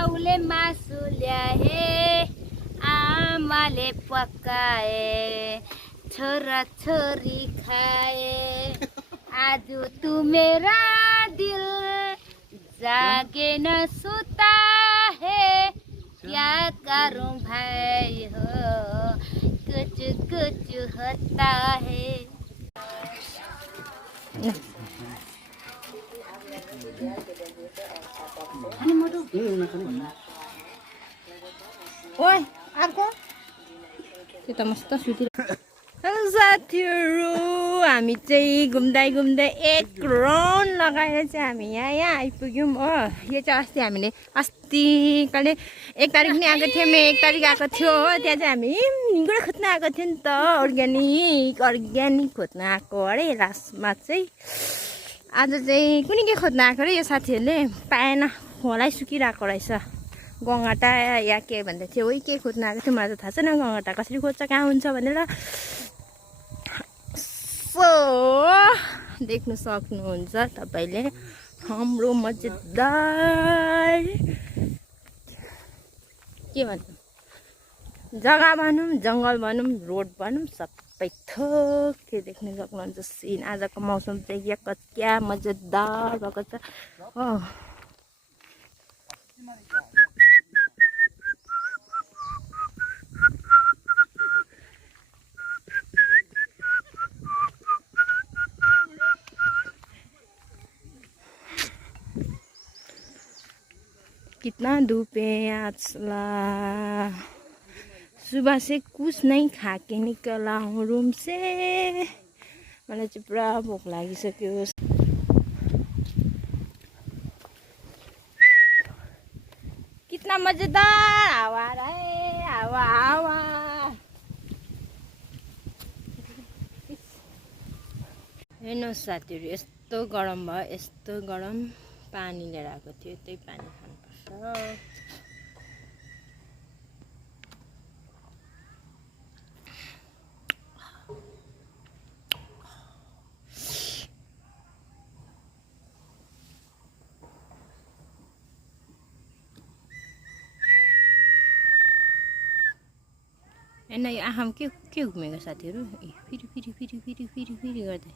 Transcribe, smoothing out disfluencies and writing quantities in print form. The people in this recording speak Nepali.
आउले मासु ल्याए आमाले पकाए छोरा छोरी खाए आज तू मेरा दिल जागे न सोता है क्या करूं भाई हो कुछ कुछ होता है ओए अर्को त्यो त मस्त सुतिरहेको हेलो साथीहरू हामी चाहिँ घुम्दै घुम्दै एक राउन्ड लगाएर चाहिँ हामी यहाँ आइपुग्यौँ हो यो चाहिँ अस्ति हामीले अस्ति कहिले 1 तारिक पनि आएको थियौँ 1 तारिक आएको थियो हो त्यहाँ चाहिँ हामी हिँडेर खोज्न आएको थियो नि त अर्ग्यानिक खोज्न आएको अरे लास्टमा चाहिँ आज चाहिँ कुनै के खोज्न आएको अरे यो साथीहरूले पाएन खोलै सुकिरहेको रहेछ गङ्गाटा या के भन्दै थियो है के खोज्न आएको थियो मलाई त थाहा छैन गङ्गाटा कसरी खोज्छ कहाँ हुन्छ भनेर सो देख्न सक्नुहुन्छ तपाईँले हाम्रो मजेदार के भन्छ जग्गा भनौँ जङ्गल भनौँ रोड भनौँ सबै थोक के देख्न सक्नुहुन्छ सिन आजको मौसम चाहिँ क्या मजेदार भएको छ हो कितना धूप है आज ला सुबह से कुछ नहीं खा के निकला हूँ रूम से मलाई चाहिँ पुरा भोक लागिसक्यो कितना मजेदार हावा आ रहा है हावा हावा हेर्नु साथीहरू यस्तो गरम भयो यस्तो गरम पानी लिएर आएको थियो त्यही पानी खानुपर्छ होइन यो आँखामा के घुमेको साथीहरू ए फेरि गर्दै